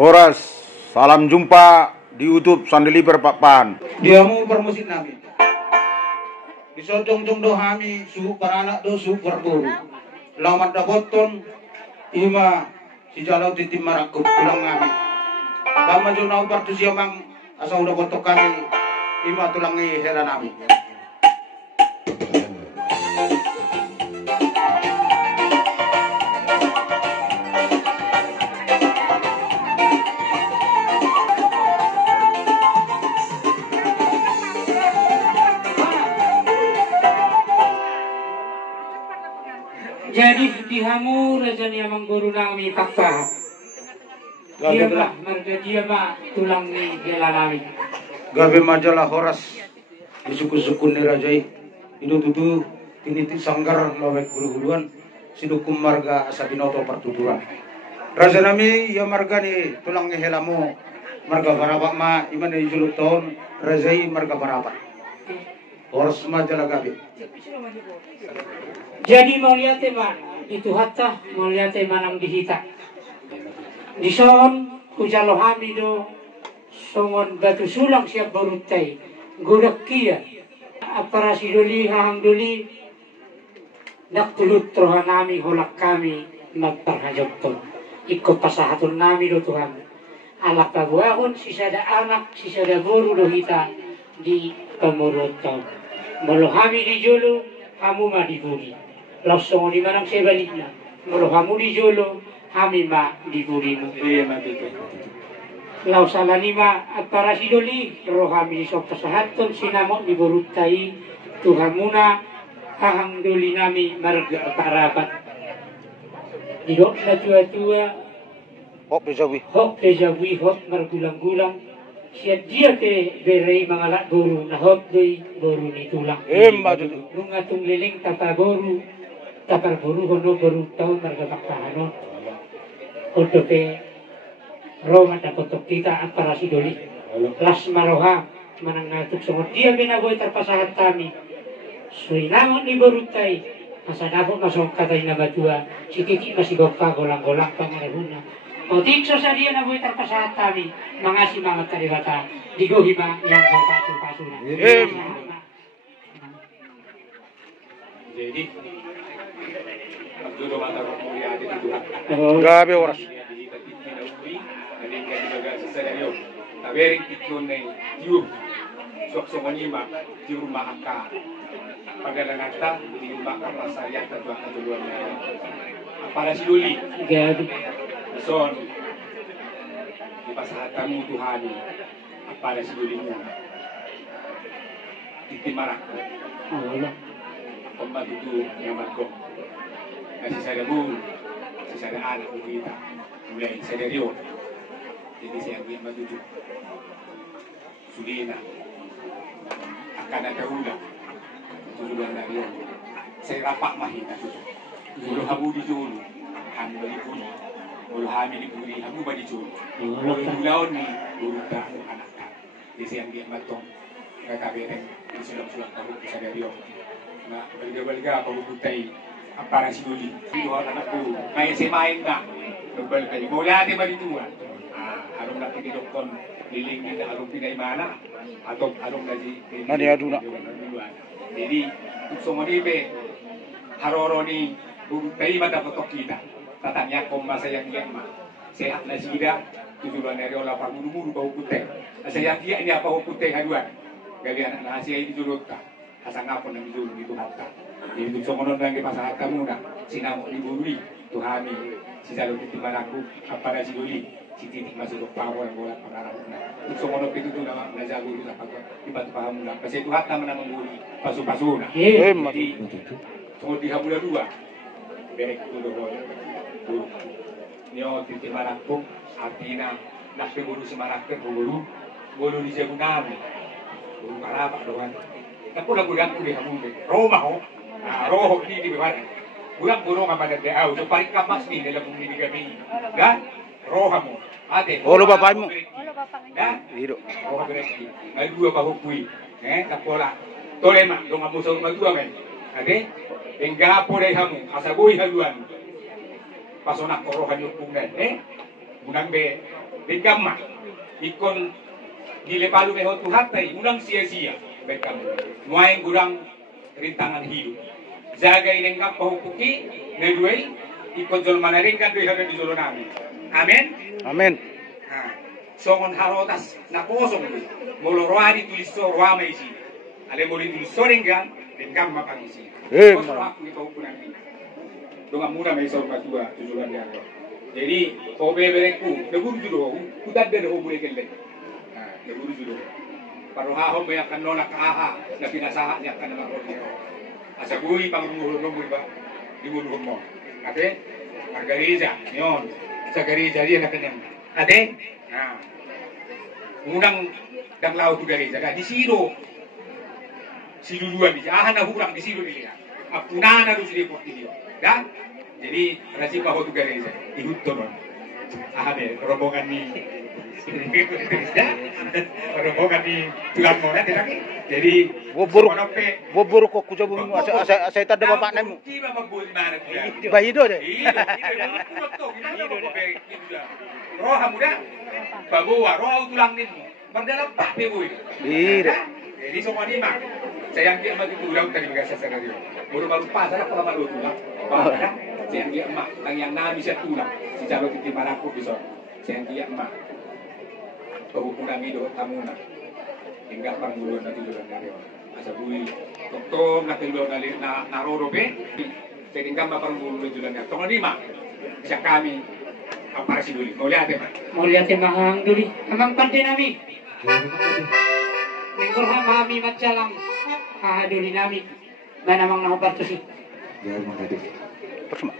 Horas, salam jumpa di YouTube Sandeliber Pak Pan. Dia mau permusit namin. Isodong-dong do kami suhu paranak do suhu berburu. Lamat da boton ima si jalau titim marakuk tulang kami. Lama jurnau partu siamang asal udah botok kami ima tulangi hela nami. Jadi dihamu raja niamang guru nami takpa. Dia mah marga dia mah tulang ni gela nami. Gabe majalah horas suku-suku ni rajai. Itu tutu tiniti sanggar lawek guru-guruan sidukum marga asa binoto pertuturan. Raja nami ya marga ni tulang ni helamu marga barapak ma iman ni juluk tahun rajai marga barapak. Horas majalah gabe. Jadi mau lihat teman itu hatta mau lihat teman ang dihita. Di son kujalo hamido songon batu sulang siap barutai gudak kia apara sidoli hahang doli dak tulut trohan nami holak kami magparhajabton ikut pasahatun nami do Tuhan alak kaguahon sisada anak sisada guru do hita di pemurutau malu hami di jolo hamu ma diburi langsung di manang sebaliknya malu hamu di jolo hami ma diburi lau salanima para sidoli rohami sok pasahaton sinamok diburutai tuhamuna hahang doli nami marga parapat didok na tua-tua Hok pejawi hok margulang-gulang siya dia ke berei mangalak guru na hok doi guru ni tulang rungatung liling tata guru tapar guru hono guru tau marga baktahanon untuk ke Roma dapat kita antara sidoli las maroha manangatuk semua dia binaboy terpasahan kami suinamon ni barutai masa dapot masuk katain na batua si kiki masih gopka golang-golang pangarahuna o tikso sa dia na boy terpasahan kami mangasi mga karibata digohima yang gopasu-pasu na jadi Abdul Mata Mulia di Gabe horas. Tabering pitun na tiur sok manima tiur maaka pagdalangata di bakar rasa ya tatwa katuluan na para siduli gado son di pasahatan mo Tuhan para siduli mo titimarak Allah pembantu tu yang marko kasi sa dabul sa anak mo kita mulai sa dario. Jadi saya ambil maju Sudina akan ada ulang tujuan dari saya rapak mahina dulu hamu di julu hamu di buri dulu hami di buri hamu di julu dulu lawan ni dulu tak anak jadi saya ambil matong kata bereng di sulam tahu bisa dari nah berga apa butai apa nasi duli dua anakku main saya main tak bel kali bola dia bagi tuan arong na pinidokton liling din na arong pinaimana atau arong na di Aduna. Jadi gusto mo nibe haroro ni bugtay madapatok kita tatanya kong masayang yema sehat na sida tujuan dari olah pangulu-mulu bau putih sayang dia ini apa bau putih haduan gali anak nasi ini dijulut ka asang ngapon na dijulut itu hatta jadi gusto mo nun lang ipasahat ka muna sinamok diburui tuhami si jalur titimanaku apa na si duli si titik masuk ke pawon bola pengarah na gusto mo nun pituto na najago sa pag iba't paham na kasi tuhat naman ang muli pasu-pasu na jadi tungkol di hamula dua berek tulo ho niyo titimanaku artina nakpe guru semarakter guru di jagunami guru karapa doan tapi na bulan ko di hamula Roma ho roho di bawah bulan burung apa ada dia so paling kamas ni dalam bumi kami kan roh mo ate Olo bapak mo. kan Hiro. roh berarti ay dua bahukui tapola tolema dong amu sa madua men ate engga po dai hamu asaboy haluan pasonak ko rohan yung pungan Unang be gamma ikon gilepalu me hotu hatai unang sia-sia bekam nuai gurang rintangan hidup jaga ineng ngap pahupuki neduai ikon jol manaringkan doi hada di jolo nami amin Amin. nah songon harotas na kosong ni molo roani tulis so roama isi ale moli tulis so ringgan ringgan mapangisi kosong aku ni pahupunan ini donga muna may so matua tujulan dia jadi obe bereku neburu judo kutat de ho bule kelle nah neburu judo paro ha ho ya kan nona ka na pinasaha niya kan na rodeo asa bui pangruhur no bui ba di bulu mo ate margarija nyon sa garija dia na kanyang ate nah unang dang laut tu garija di siro siluluan di ahan na hurang di siro dilihat apuna na du siro portilio dah jadi rasi bahu tu garija ihut tonon ahane rombongan ni rombongan ni tulang mona tidak jadi Bobor kok kujo bumi asa tada bapak nemu. Tiba mabul mana dia. Bahido deh. Roh muda. Bawa roh tulang ni. Berdalam pak bebu. Iya. Jadi semua ni mak. Sayang dia mati tulang tadi biasa skenario. Baru pasar apa malu tulang. Sayang dia emak, yang nabi bisa tulang. Si calo titi manaku bisa. Sayang dia emak. Kehukuman itu tamuna. Hingga panguluan nanti juga dari asa bui. Toktom nanti juga dari naroro be. Sehingga panguluan juga dari. Tolong lima. Bisa kami apa sih dulu? Mau lihat ya Pak? Mau lihat mahang dulu. Amang pandai nami. Mengkor mami macalang. Duli nami. Mana mang nahabar tu sih? Ya makasih. Persema.